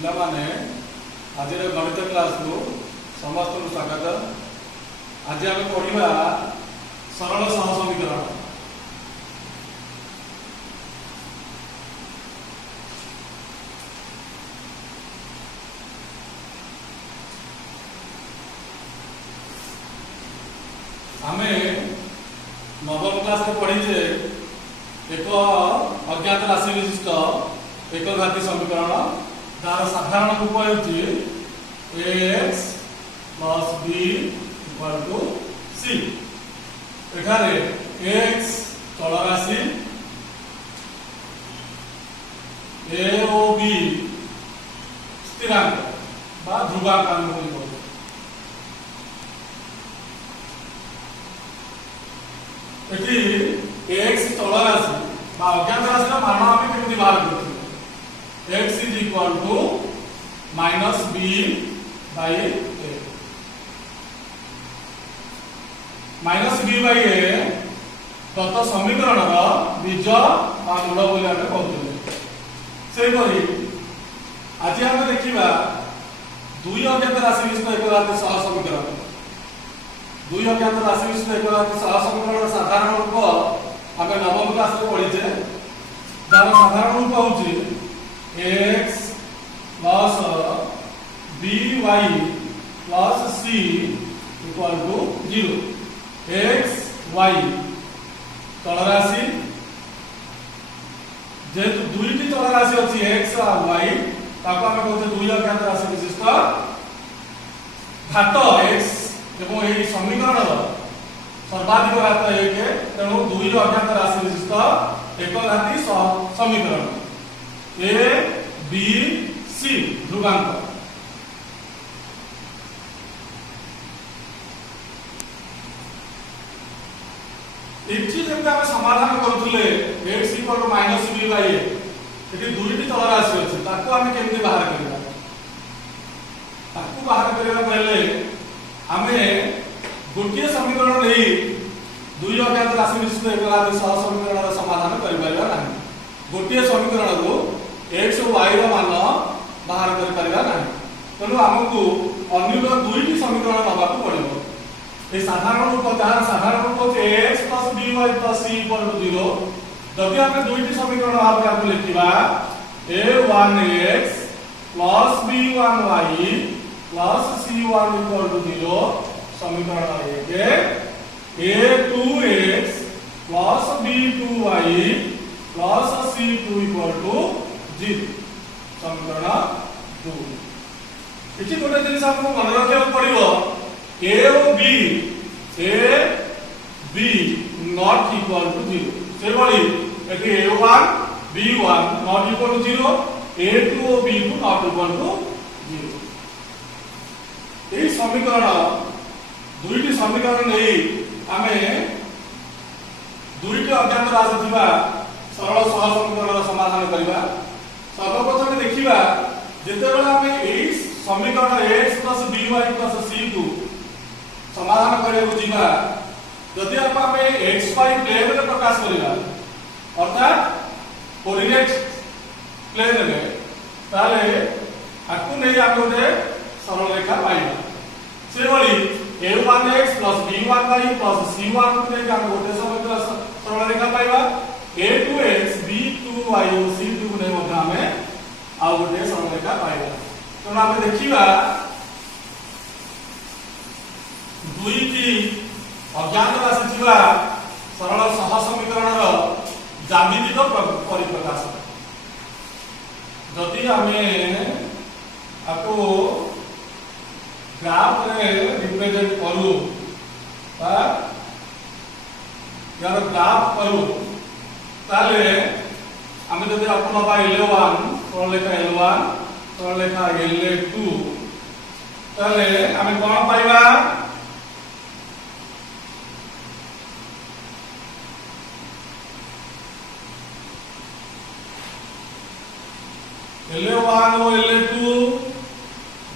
पिलामाने आज गणित क्लास को समस्त को स्वागत। आज आम पढ़ा सरल सह समीकरण। आम नवम क्लास में पढ़ीचे एक अज्ञात राशि विशिष्ट एक घाती समीकरण तार साधारण रूप होती X plus B equal to C. एठारे एक्स चल राशि ए ओ बी स्थिरांक बा ध्रुवांक। एटी एक्स चल राशि बा अज्ञात राशि मान आम केमती बाहर करते x is equal to minus b by a। minus b by a तत समीकरण बीज बा मूल बोली आम कहते। से आज आम देखा दुई अज्ञात राशि विशिष्ट एक घाती सह समीकरण। दुई अज्ञात राशि विशिष्ट एक घाती सह समीकरण साधारण रूप आम नवम क्लास में पढ़ीचे। तार साधारण रूप हूँ x plus by plus c equal to 0। x y चल राशि जेहेतु दुईटी चल राशि अच्छी x और y ताको आम कहते दुई अज्ञात राशि विशिष्ट घात x एवं यही समीकरण सर्वाधिक घात 1। तेणु दुई अज्ञात राशि विशिष्ट एक घाती समीकरण ए बी सी ध्रुवांक। एठी जब आम समाधान करूले x equal to minus b by a एठी दुईटी चल राशि अछि ताको आम केमती बाहर करिबा। ताको बाहर करिबा पहले आमे गोटिए समीकरण नै दुई अज्ञात राशि विशिष्ट एक घाती सह समीकरण समाधान करि परिबा नाही। गोटिए समीकरण को x और y रो मान बाहर कर परिबा नाही। तेणु आमको अन्य दुईटी समीकरण नबाक पड़िबो। ए साधारण रूप तार साधारण रूप x plus by plus c equal to 0। जदि हम दुईटी समीकरण भाव आपको लिखिबा a1x plus b1y plus c1 equal to 0 समीकरण 1 a2x plus b2y plus c2 equal to 0 समीकरण 2। इति गोटे जिनिस आपको मन रखिया पड़िबो a और b नॉट इक्वल टू 0। से बड़ी एठी a1 b1 not equal to 0 a2 और b2 नॉट इक्वल टू 0। एही समीकरण दुईटी समीकरण नै आमे दुईटी अज्ञात राशि थिबा सरल सह समीकरण समाधान करिबा। सर्वप्रथम देखिबा जेतेबेला आमे एही समीकरण x plus by plus c को समाधान करे बुझिबा जदि आमे xy प्लेन रे प्रकाश करिबा अर्थात कोऑर्डिनेट प्लेन रे ताले आकु नै आमे गोटे सरल रेखा पाइबा। से बली a1x plus b1y plus c1 को नै आमे गोटे सरल रेखा पाइबा। a2x b2y और c2 को नै मते आमे आ गोटे सरल रेखा पाइबा। तो आमे देखिबा दुईटी अज्ञात राशि थिबा सरल सह समीकरण रो ज्यामितिक परिप्रकाश। जदि आमे आपको ग्राफ रे रिप्रेजेंट करू बा यार ग्राफ करू ताले आमे जदि अपन बा L1 सरल रेखा L1 सरल रेखा L2 ताले आमे कोन पाइबा L1 और L2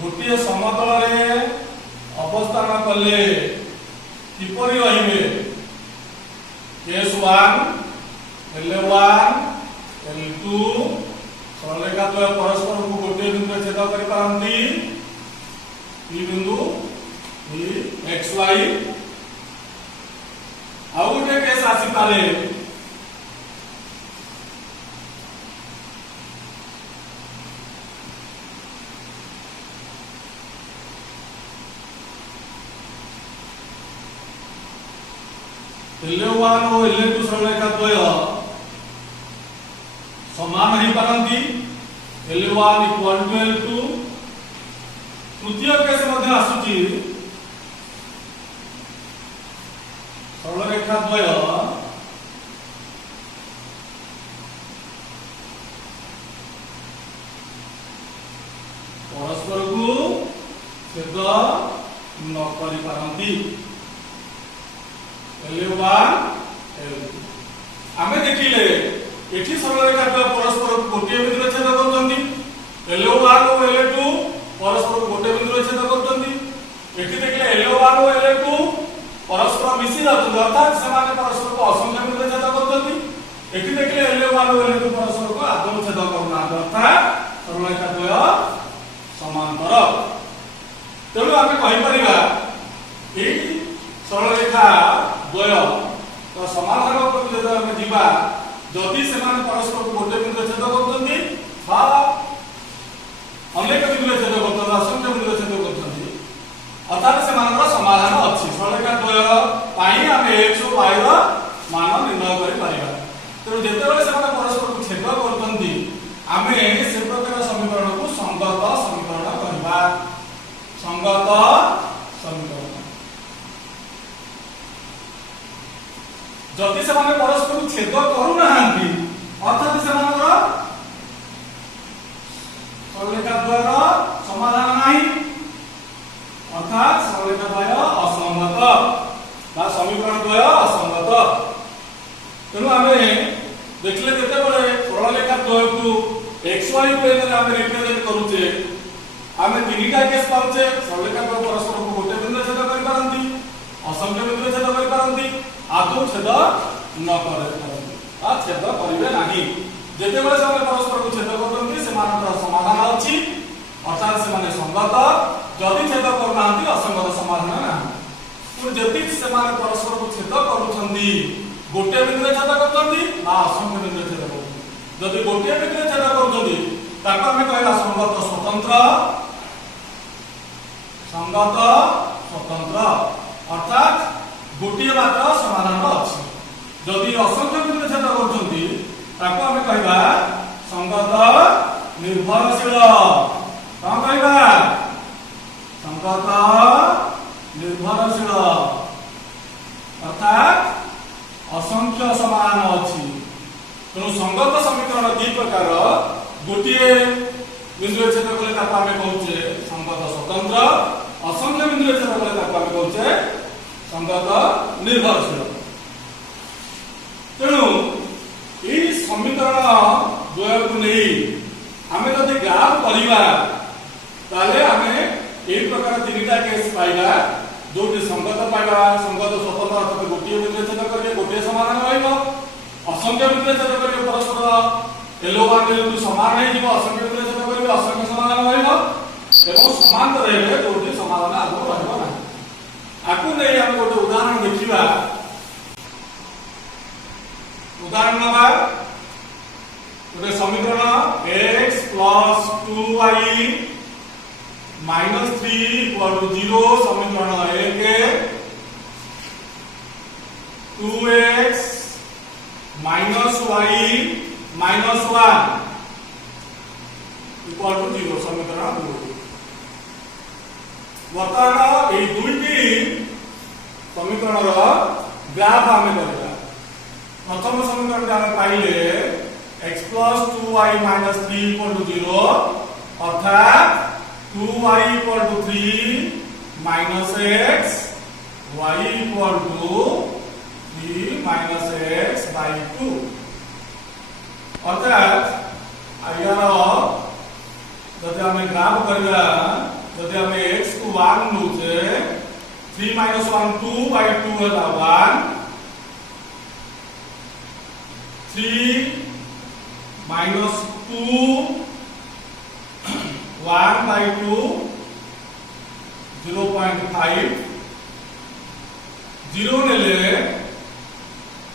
गोटे समतल रे अवस्थान कले किपरि रहिबे S1 L1 L2 सरलरेखा द्वय परस्पर को गोटे बिंदु छेद करि पारंती ई बिंदु ई एक्स वाई आ गोटे केस आसी पारे L1 और L2 सरलरेखा द्वय समान नहीं पारंती L1 इक्वल टू L2 तृतीय केस मध्ये आसुची सरलरेखा द्वय परस्पर को छेद न करि पारंती L1 L2 आमे देखिले एठी सरलरेखा द्वय परस्पर को गोटे बिंदु छेद करछन्ती L1 और L2 परस्पर को गोटे बिंदु छेद करछन्ती एठी देखिले L1 और L2 परस्पर मिसी जात अर्थात समान परस्पर को असंख्य बिंदु छेद करछन्ती एठी देखिले L1 और L2 परस्पर को आदम छेद करना अर्थात सरलरेखा द्वय समांतर तेणु आमे कहि परिबा एई सरलरेखा द्वय तो समाधान प्रति जदि हम जीवा जदि समान परस्पर को गोटे बिंदु छेद करछन्ती बा अनेक बिंदु छेद करछन्ती असंख्य बिंदु छेद करछन्ती अर्थात समान समाधान अछि सरलरेखा द्वय पाई हम x और y रो मान निर्णय करि परिबा तो जेतेबेले समान परस्पर को छेद करछन्ती आमे से प्रकार समीकरण को संगत समीकरण कहबा संगत समीकरण जदि से माने परस्पर को छेद करू नाहंती अर्थात से मानकर सरलरेखा द्वय समाधान नाही अर्थात सरलरेखा द्वय असंगत बा समीकरण द्वय असंगत तेणु आमे देखले केते बळे सरलरेखा द्वय को xy प्लेन रे आमे रिप्रेजेंट करूचे आमे तीनटा केस पाउचे सरलरेखा द्वय परस्पर को गोटे बिंदु छेद करि पारंती असंख्य बिंदु छेद करि पारंती आदौ छेद न करे आ छेद करिवे नाही जेते बेले से परस्पर को छेद करतंती से मानकर समाधान अछि अर्थात से माने संगत जदि छेद करनांती असंगत समाधान ना तो जति से माने परस्पर को छेद करूछंती गोटे बिंदु छेद करतंती ना असंख्य बिंदु छेद करतंती जदि गोटे बिंदु छेद करतंती ताको हमें कहला संगत स्वतंत्र अर्थात गोटे मात्र समाधान अछि जदि असंख्य बिंदु छेद करछन्ती ताको हमें कहबा संगत निर्भरशील का कहबा संगत निर्भरशील अर्थात असंख्य समाधान अछि तेणु संगत समीकरण दी प्रकार गोटे बिंदु छेद कले ताको हमें कहउचे संगत स्वतंत्र असंख्य बिंदु छेद कले ताको हमें कहउचे संगत निर्भरशील तेणु ये समीकरण द्वय को नहीं आमे जदि ग्राफ करिबा ताले आमे ए प्रकार तीनटा केस पाइबा जोटी संगत पाइबा संगत स्वतंत्र अर्थात गोटे बिंदु छेद करके गोटे समाधान होइबो असंख्य बिंदु छेद करके परस्पर L1 L2 समान है जीव असंख्य बिंदु छेद करके असंख्य समाधान होइबो एवं समांतर रहबे जोटी समाधान आगो रहबो ना आकु नै हम गोटे उदाहरण देखिबा उदाहरण नंबर गोटे समीकरण x plus 2y minus 3 equal to 0 समीकरण 1 2x minus y minus 1 equal to 0 समीकरण 2 वर्तमान ए दुईटी समीकरण रो ग्राफ हमें करबा प्रथम समीकरण के हम पाइले x plus 2y minus 3 equal to 0 अर्थात 2y equal to 3 minus x y equal to 3 minus x by 2 अर्थात यार जदि हमें ग्राफ करबा जदि हमें x को 1 लुचे 3 minus 1 2 by 2 है 1 3 minus 2 1 by 2 0.5 0 ନେଲେ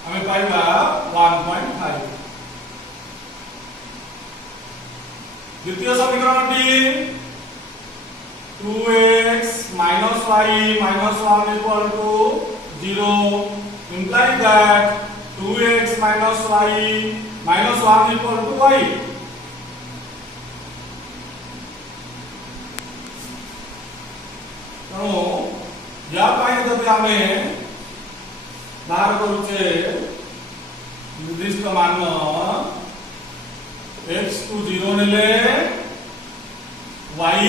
ଆମେ ପାଇବା 1.5। द्वितीय समीकरणटी 2x minus y minus 1 equal to 0 imply that 2x minus y minus 1 equal to y। तो या पाई जब आमे बाहर करूचे निर्दिष्ट मान x को 0 नेले y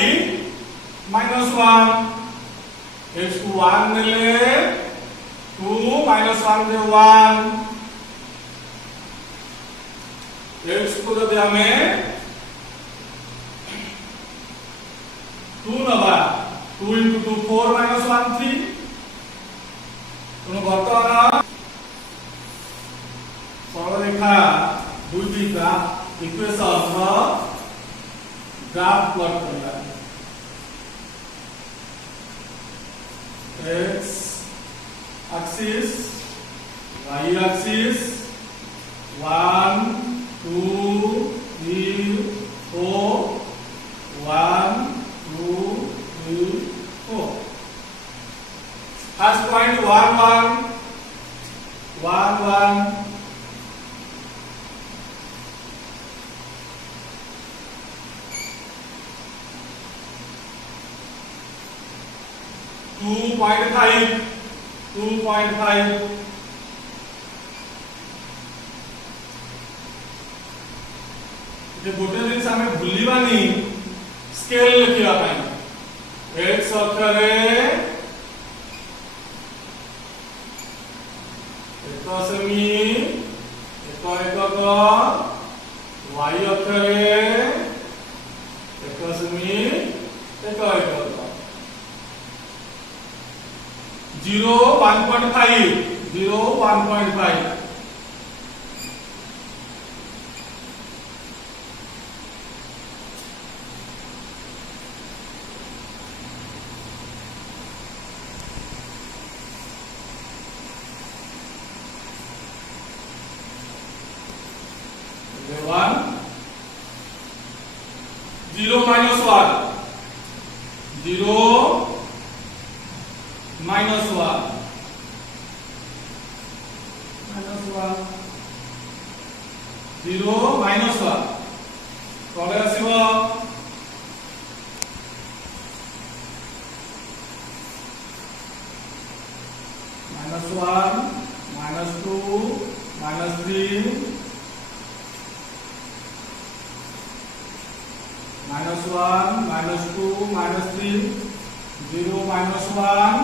minus 1 x को 1 नेले 2 minus 1 दे 1 x को जब हमें 2 नबा 2 into 2 4 minus 1 3 तो बर्तमान सरल रेखा दुईटी ग्राफ इक्वेशन ग्राफ प्लॉट करना x axis y axis 1 2 3 4 1 2 3 4 first point 1 1 1 1 2.5 2.5 जे गोटे दिन आम भूलवानी स्केल लिखा x अक्षरे 1 सेमी 1 एकक y अक्षरे 1 सेमी 1 एकक 0 1.5 0 1.5 1 0 minus 1 0 minus 1 0 minus 1 तले आसीबो -1 -2 -3 -1 -2 -3 0 -1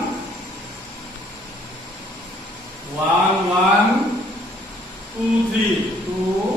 1 1 2 3 2